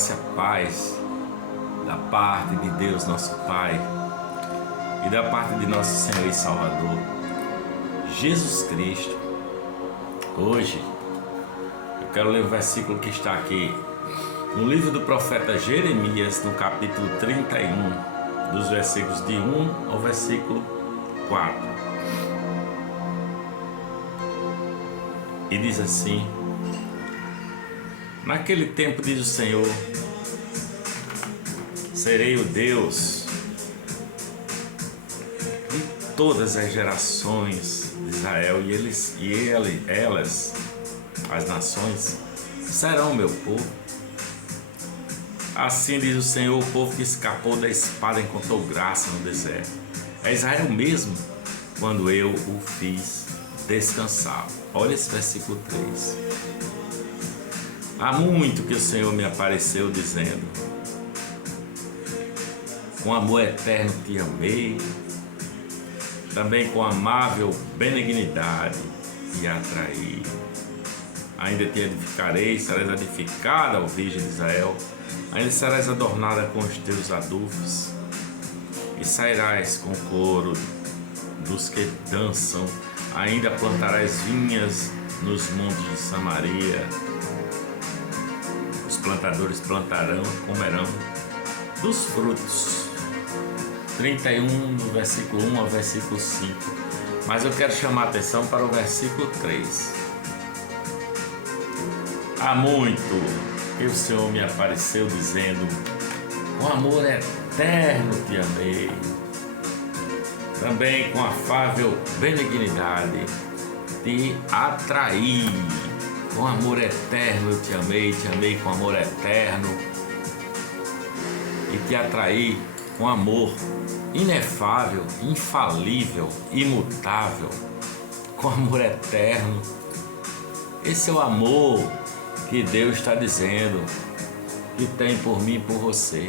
graça e a paz da parte de Deus, nosso Pai, e da parte de nosso Senhor e Salvador, Jesus Cristo. Hoje, eu quero ler o versículo que está aqui no livro do profeta Jeremias, no capítulo 31, dos versículos de 1 ao versículo 4. E diz assim: naquele tempo, diz o Senhor, serei o Deus de todas as gerações de Israel, e elas, as nações, serão meu povo. Assim diz o Senhor, o povo que escapou da espada encontrou graça no deserto. É Israel mesmo, quando eu o fiz descansar. Olha esse versículo 3. Há muito que o Senhor me apareceu dizendo: com amor eterno te amei, também com amável benignidade te atraí. Ainda te edificarei, serás edificada, ó Virgem de Israel, ainda serás adornada com os teus adufes, e sairás com o coro dos que dançam, ainda plantarás vinhas nos montes de Samaria. Os plantadores plantarão, comerão dos frutos. 31, do versículo 1 ao versículo 5. Mas eu quero chamar a atenção para o versículo 3. Há muito que o Senhor me apareceu dizendo: com amor eterno te amei, também com afável benignidade te atraí. Com amor eterno eu te amei com amor eterno, e te atraí com amor inefável, infalível, imutável, com amor eterno. Esse é o amor que Deus está dizendo que tem por mim e por você.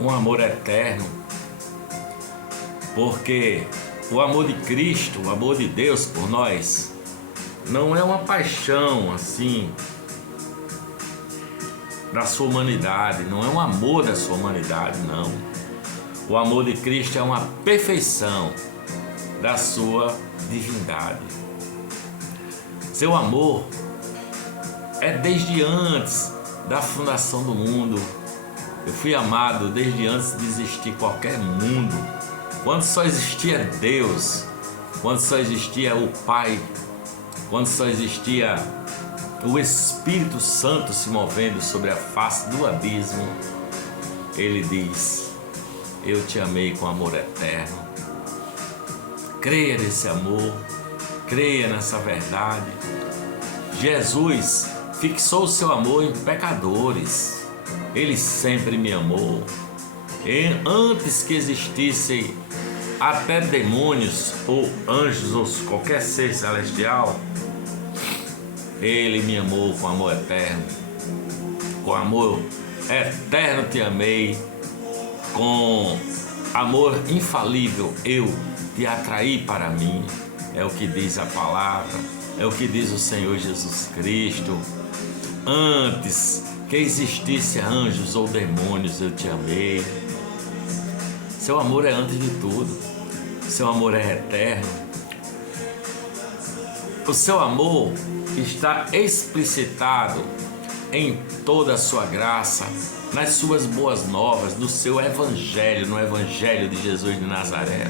Um amor eterno, porque o amor de Cristo, o amor de Deus por nós, não é uma paixão assim da sua humanidade, não é um amor da sua humanidade, não. O amor de Cristo é uma perfeição da sua divindade. Seu amor é desde antes da fundação do mundo. Eu fui amado desde antes de existir qualquer mundo, quando só existia Deus, quando só existia o Pai, quando só existia o Espírito Santo se movendo sobre a face do abismo. Ele diz: eu te amei com amor eterno. Creia nesse amor, creia nessa verdade. Jesus fixou o seu amor em pecadores. Ele sempre me amou. Antes que existissem até demônios ou anjos ou qualquer ser celestial, Ele me amou com amor eterno. Com amor eterno te amei, com amor infalível eu te atraí para mim. É o que diz a palavra, é o que diz o Senhor Jesus Cristo. Antes que existisse anjos ou demônios, eu te amei. Seu amor é antes de tudo. Seu amor é eterno. O seu amor está explicitado em toda a sua graça, nas suas boas novas, no seu evangelho, no evangelho de Jesus de Nazaré.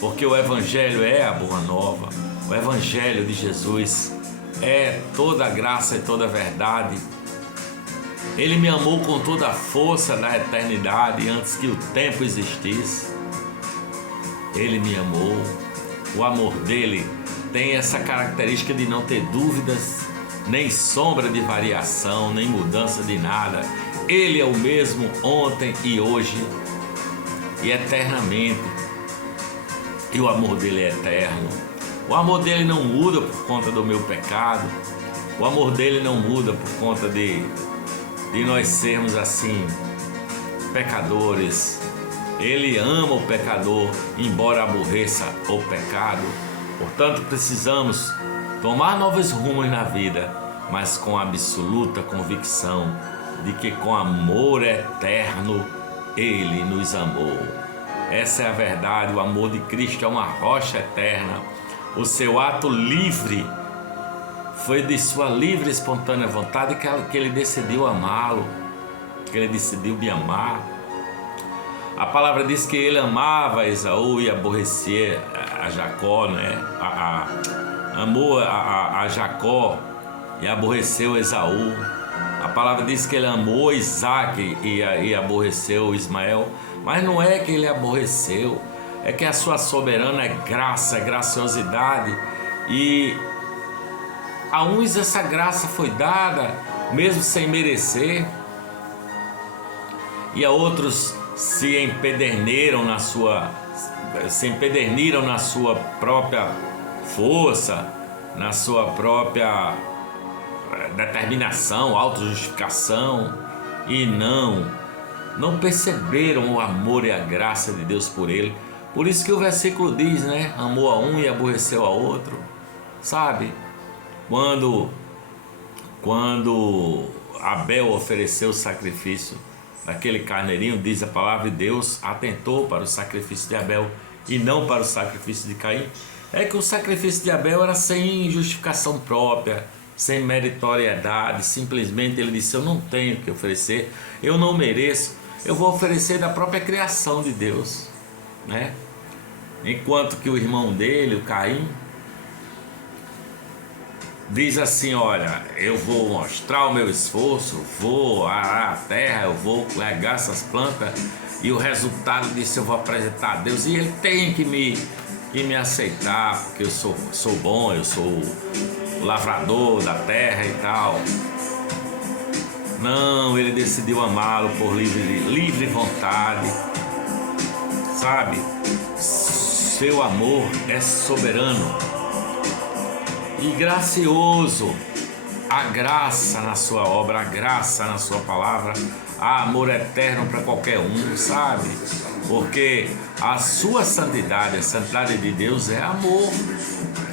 Porque o evangelho é a boa nova. O evangelho de Jesus é toda a graça e toda a verdade. Ele me amou com toda a força da eternidade antes que o tempo existisse. Ele me amou. O amor dele tem essa característica de não ter dúvidas, nem sombra de variação, nem mudança de nada. Ele é o mesmo ontem e hoje e eternamente. E o amor dele é eterno. O amor dele não muda por conta do meu pecado. O amor dele não muda por conta de nós sermos assim, pecadores. Ele ama o pecador, embora aborreça o pecado. Portanto, precisamos tomar novos rumos na vida, mas com absoluta convicção de que com amor eterno Ele nos amou. Essa é a verdade, o amor de Cristo é uma rocha eterna. O seu ato livre foi de sua livre e espontânea vontade que Ele decidiu amá-lo, que Ele decidiu me amar. A palavra diz que Ele amava Esaú e aborrecia a Jacó, né? Amou a Jacó e aborreceu Esaú. A palavra diz que Ele amou Isaac e aborreceu Ismael. Mas não é que Ele aborreceu, é que a sua soberana graça, graciosidade, e a uns essa graça foi dada mesmo sem merecer, e a outros se empederniram na sua própria força, na sua própria determinação, autojustificação, e não perceberam o amor e a graça de Deus por ele. Por isso que o versículo diz, né? Amou a um e aborreceu a outro. Sabe? Quando Abel ofereceu o sacrifício daquele carneirinho, diz a palavra, de Deus atentou para o sacrifício de Abel e não para o sacrifício de Caim. É que o sacrifício de Abel era sem justificação própria, sem meritoriedade. Simplesmente ele disse: eu não tenho o que oferecer, eu não mereço, eu vou oferecer da própria criação de Deus, né? Enquanto que o irmão dele, o Caim, diz assim: olha, eu vou mostrar o meu esforço, vou arar a terra, eu vou regar essas plantas, e o resultado disso eu vou apresentar a Deus, e ele tem que me aceitar, porque eu sou bom, eu sou o lavrador da terra e tal. Não, ele decidiu amá-lo por livre vontade, sabe? Seu amor é soberano e gracioso. A graça na sua obra, a graça na sua palavra, há amor eterno para qualquer um, sabe? Porque a sua santidade, a santidade de Deus é amor.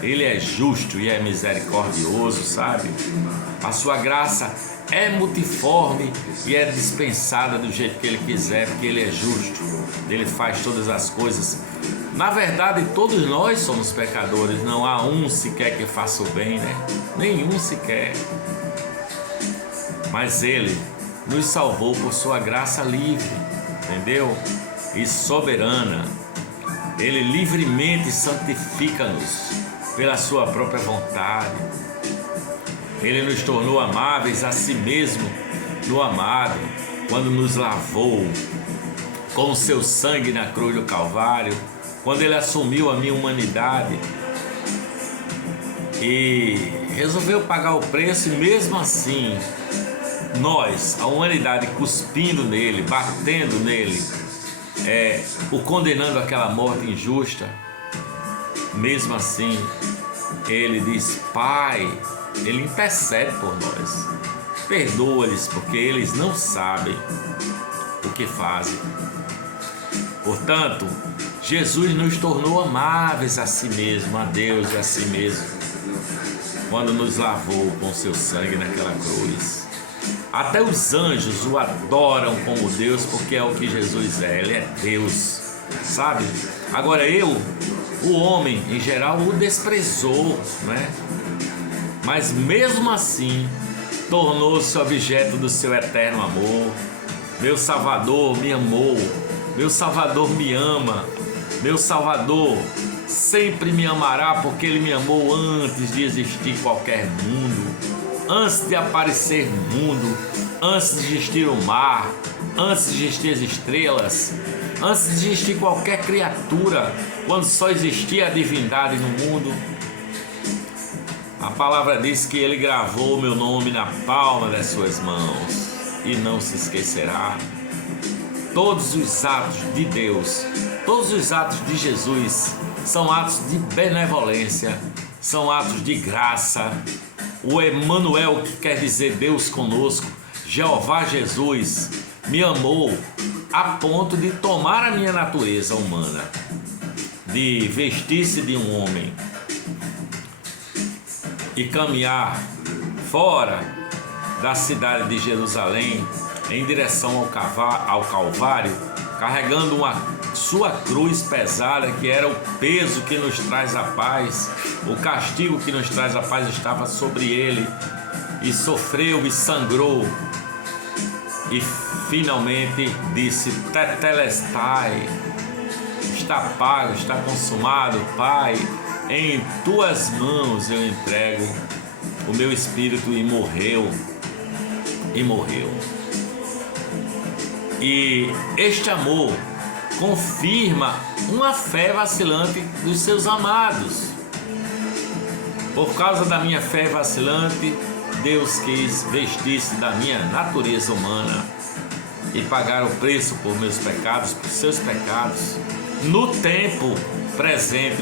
Ele é justo e é misericordioso, sabe? A sua graça é multiforme e é dispensada do jeito que Ele quiser, porque Ele é justo. Ele faz todas as coisas. Na verdade, todos nós somos pecadores. Não há um sequer que faça o bem, né? Nenhum sequer. Mas Ele nos salvou por sua graça livre, entendeu? E soberana. Ele livremente santifica-nos pela sua própria vontade. Ele nos tornou amáveis a si mesmo no amado, quando nos lavou com o seu sangue na cruz do Calvário, quando Ele assumiu a minha humanidade e resolveu pagar o preço. E mesmo assim, nós, a humanidade, cuspindo nele, batendo nele, o condenando àquela morte injusta, mesmo assim, Ele diz: Pai, Ele intercede por nós, perdoa-lhes, porque eles não sabem o que fazem. Portanto, Jesus nos tornou amáveis a si mesmo, a Deus e a si mesmo, quando nos lavou com seu sangue naquela cruz. Até os anjos o adoram como Deus, porque é o que Jesus é. Ele é Deus, sabe? Agora o homem em geral o desprezou, né? Mas mesmo assim tornou-se objeto do seu eterno amor. Meu Salvador me amou, meu Salvador me ama, meu Salvador sempre me amará, porque Ele me amou antes de existir qualquer mundo, antes de aparecer mundo, antes de existir o mar, antes de existir as estrelas, antes de existir qualquer criatura, quando só existia a divindade no mundo. A palavra diz que Ele gravou o meu nome na palma das suas mãos e não se esquecerá. Todos os atos de Deus, todos os atos de Jesus são atos de benevolência, são atos de graça. O Emmanuel, que quer dizer Deus conosco, Jeová Jesus, me amou a ponto de tomar a minha natureza humana, de vestir-se de um homem e caminhar fora da cidade de Jerusalém, em direção ao Calvário, carregando sua cruz pesada, que era o peso que nos traz a paz, o castigo que nos traz a paz estava sobre ele, e sofreu e sangrou, e finalmente disse: Tetelestai, está pago, está consumado, Pai, em tuas mãos eu entrego o meu espírito, e morreu. E este amor confirma uma fé vacilante dos seus amados. Por causa da minha fé vacilante, Deus quis vestir-se da minha natureza humana e pagar o preço por meus pecados, por seus pecados, no tempo presente,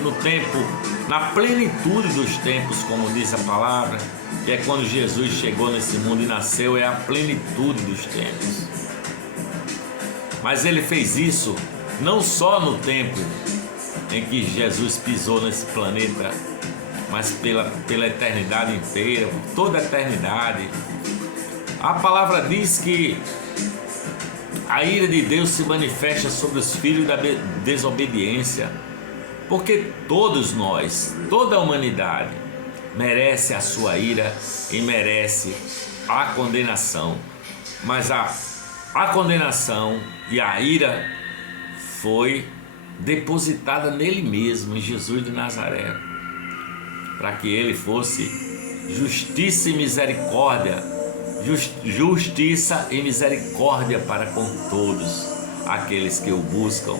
na plenitude dos tempos, como diz a palavra, que é quando Jesus chegou nesse mundo e nasceu, é a plenitude dos tempos. Mas ele fez isso não só no tempo em que Jesus pisou nesse planeta, mas pela eternidade inteira, por toda a eternidade. A palavra diz que a ira de Deus se manifesta sobre os filhos da desobediência, porque todos nós, toda a humanidade, merece a sua ira e merece a condenação. Mas a condenação e a ira foi depositada nele mesmo, em Jesus de Nazaré, para que ele fosse justiça e misericórdia, justiça e misericórdia para com todos aqueles que o buscam,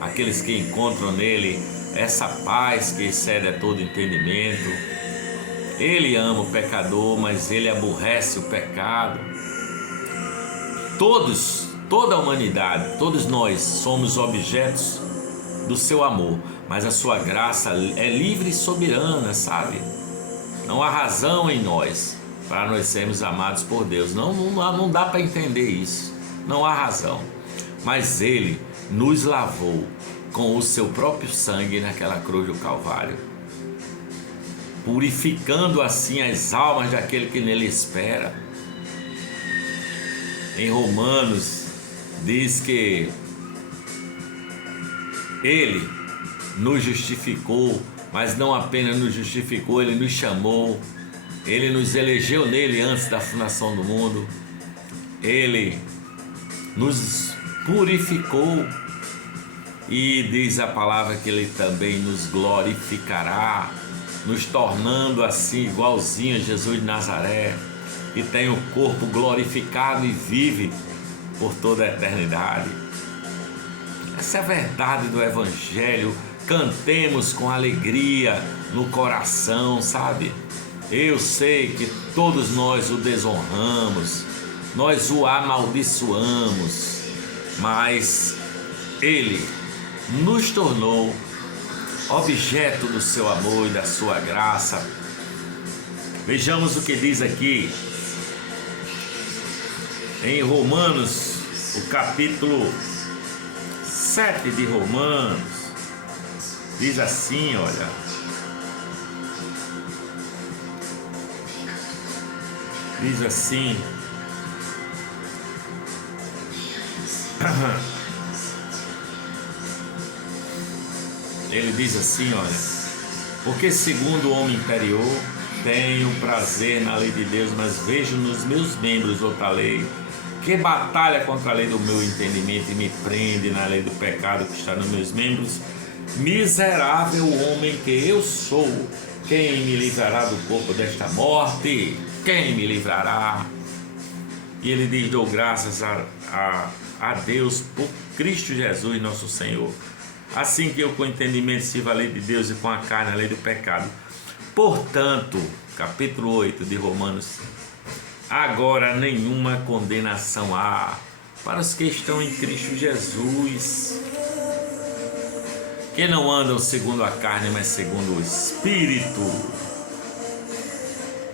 aqueles que encontram nele essa paz que excede a todo entendimento. Ele ama o pecador, mas ele aborrece o pecado. Toda a humanidade, todos nós somos objetos do seu amor, mas a sua graça é livre e soberana, sabe? Não há razão em nós para nós sermos amados por Deus. Não dá para entender isso. Não há razão. Mas ele nos lavou com o seu próprio sangue naquela cruz do Calvário, purificando assim as almas daquele que nele espera. Em Romanos diz que ele nos justificou, mas não apenas nos justificou, ele nos chamou, ele nos elegeu nele antes da fundação do mundo, ele nos purificou, e diz a palavra que ele também nos glorificará, nos tornando assim igualzinho a Jesus de Nazaré, que tem o corpo glorificado e vive por toda a eternidade. Essa é a verdade do Evangelho. Cantemos com alegria no coração, sabe? Eu sei que todos nós o desonramos, nós o amaldiçoamos, mas ele nos tornou objeto do seu amor e da sua graça. Vejamos o que diz aqui em Romanos, o capítulo 7 de Romanos, diz assim, olha: diz assim, ele diz assim, olha: porque segundo o homem interior tenho prazer na lei de Deus, mas vejo nos meus membros outra lei, que batalha contra a lei do meu entendimento e me prende na lei do pecado que está nos meus membros. Miserável homem que eu sou, quem me livrará do corpo desta morte? Quem me livrará? E ele diz: dou graças a Deus por Cristo Jesus nosso Senhor. Assim que eu com entendimento sirvo a lei de Deus e com a carne a lei do pecado. Portanto, capítulo 8 de Romanos: agora nenhuma condenação há para os que estão em Cristo Jesus, que não andam segundo a carne, mas segundo o Espírito.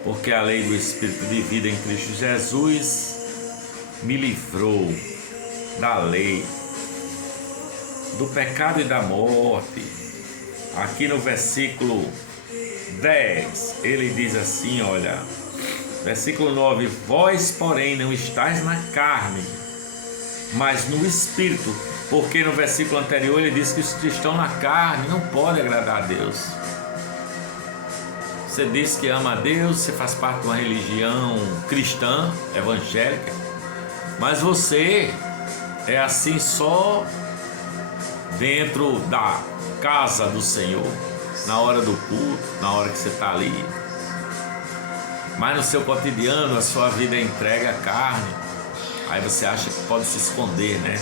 Porque a lei do Espírito de vida em Cristo Jesus me livrou da lei do pecado e da morte. Aqui no versículo 10, ele diz assim, olha: Versículo 9: vós, porém, não estáis na carne, mas no Espírito. Porque no versículo anterior ele diz que os que estão na carne não podem agradar a Deus. Você diz que ama a Deus, você faz parte de uma religião cristã, evangélica, mas você é assim só dentro da casa do Senhor, na hora do culto, na hora que você está ali. Mas no seu cotidiano a sua vida é entregue à carne. Aí você acha que pode se esconder, né?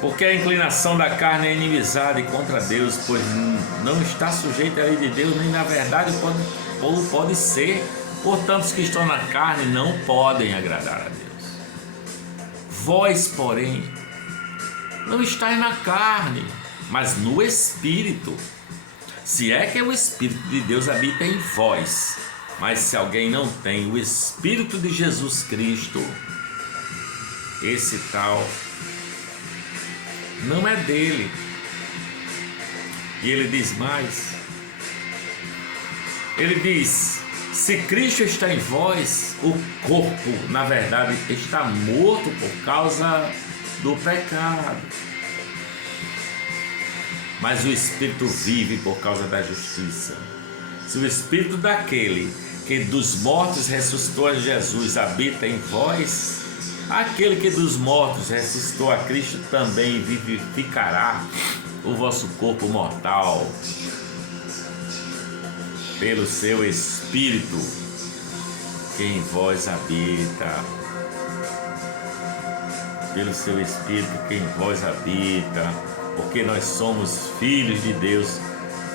Porque a inclinação da carne é inimizade contra Deus, pois não está sujeita à lei de Deus, nem na verdade pode ser. Portanto, os que estão na carne não podem agradar a Deus. Vós, porém, não estáis na carne, mas no Espírito. Se é que o Espírito de Deus habita em vós. Mas se alguém não tem o Espírito de Jesus Cristo, esse tal não é dele. E ele diz mais. Ele diz: se Cristo está em vós, o corpo, na verdade, está morto por causa do pecado. Mas o Espírito vive por causa da justiça. Se o Espírito daquele que dos mortos ressuscitou a Jesus habita em vós, aquele que dos mortos ressuscitou a Cristo também vivificará o vosso corpo mortal pelo seu Espírito que em vós habita. Pelo seu Espírito que em vós habita, porque nós somos filhos de Deus,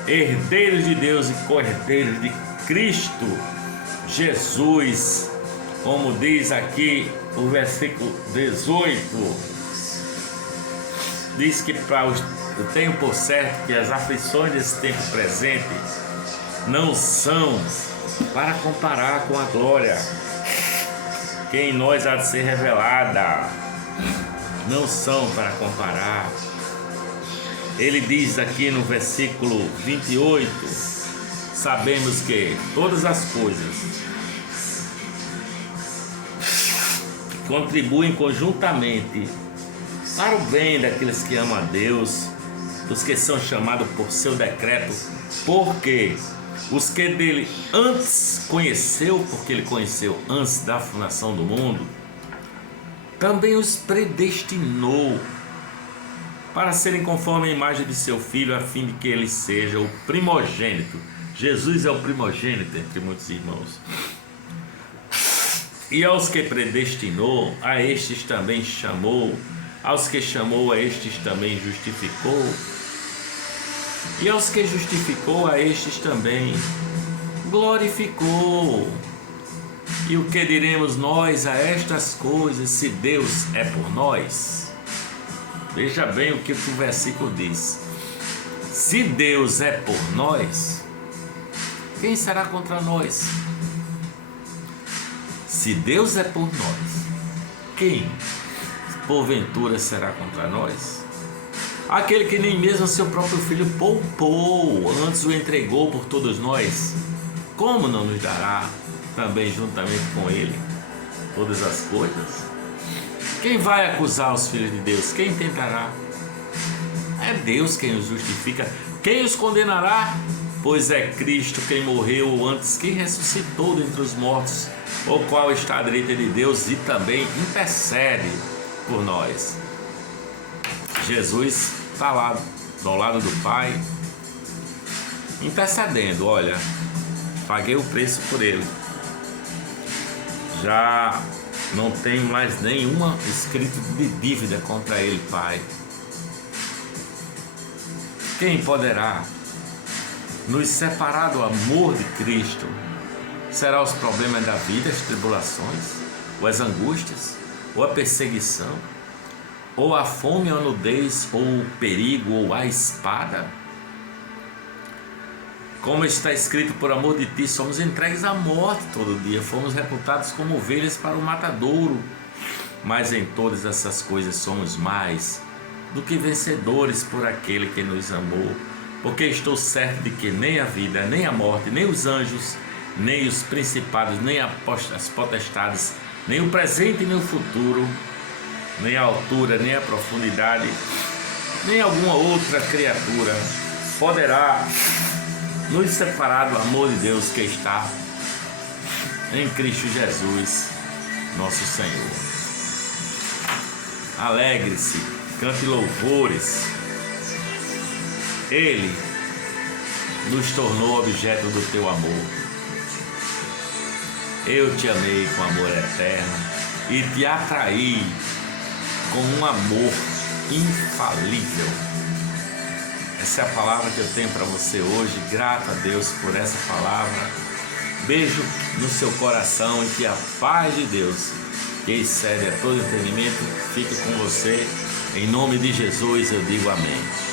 herdeiros de Deus e co-herdeiros de Cristo Jesus, como diz aqui o versículo 18, diz que eu tenho por certo que as aflições desse tempo presente não são para comparar com a glória que em nós há de ser revelada. Não são para comparar. Ele diz aqui no versículo 28, sabemos que todas as coisas contribuem conjuntamente para o bem daqueles que amam a Deus, dos que são chamados por seu decreto, porque os que dele antes conheceu, porque ele conheceu antes da fundação do mundo, também os predestinou para serem conforme a imagem de seu Filho, a fim de que ele seja o primogênito. Jesus é o primogênito entre muitos irmãos. E aos que predestinou, a estes também chamou. Aos que chamou, a estes também justificou. E aos que justificou, a estes também glorificou. E o que diremos nós a estas coisas, se Deus é por nós? Veja bem o que o versículo diz. Se Deus é por nós, quem será contra nós? Se Deus é por nós, quem porventura será contra nós? Aquele que nem mesmo seu próprio Filho poupou, antes o entregou por todos nós, como não nos dará também juntamente com ele todas as coisas? Quem vai acusar os filhos de Deus? Quem tentará? É Deus quem os justifica. Quem os condenará? Pois é Cristo quem morreu antes, que ressuscitou dentre os mortos, o qual está à direita de Deus e também intercede por nós. Jesus está lá do lado do Pai, intercedendo. Olha, paguei o preço por ele. Já não tenho mais nenhuma escrito de dívida contra ele, Pai. Quem poderá nos separar do amor de Cristo? Será os problemas da vida, as tribulações, ou as angústias, ou a perseguição, ou a fome, ou a nudez, ou o perigo, ou a espada? Como está escrito, por amor de ti, somos entregues à morte todo dia, fomos reputados como ovelhas para o matadouro. Mas em todas essas coisas somos mais do que vencedores por aquele que nos amou. Porque estou certo de que nem a vida, nem a morte, nem os anjos, nem os principados, nem as potestades, nem o presente nem o futuro, nem a altura, nem a profundidade, nem alguma outra criatura poderá nos separar do amor de Deus que está em Cristo Jesus, nosso Senhor. Alegre-se, cante louvores. Ele nos tornou objeto do teu amor. Eu te amei com amor eterno e te atraí com um amor infalível. Essa é a palavra que eu tenho para você hoje. Grato a Deus por essa palavra. Beijo no seu coração e que a paz de Deus, que excede a todo entendimento, fique com você. Em nome de Jesus eu digo amém.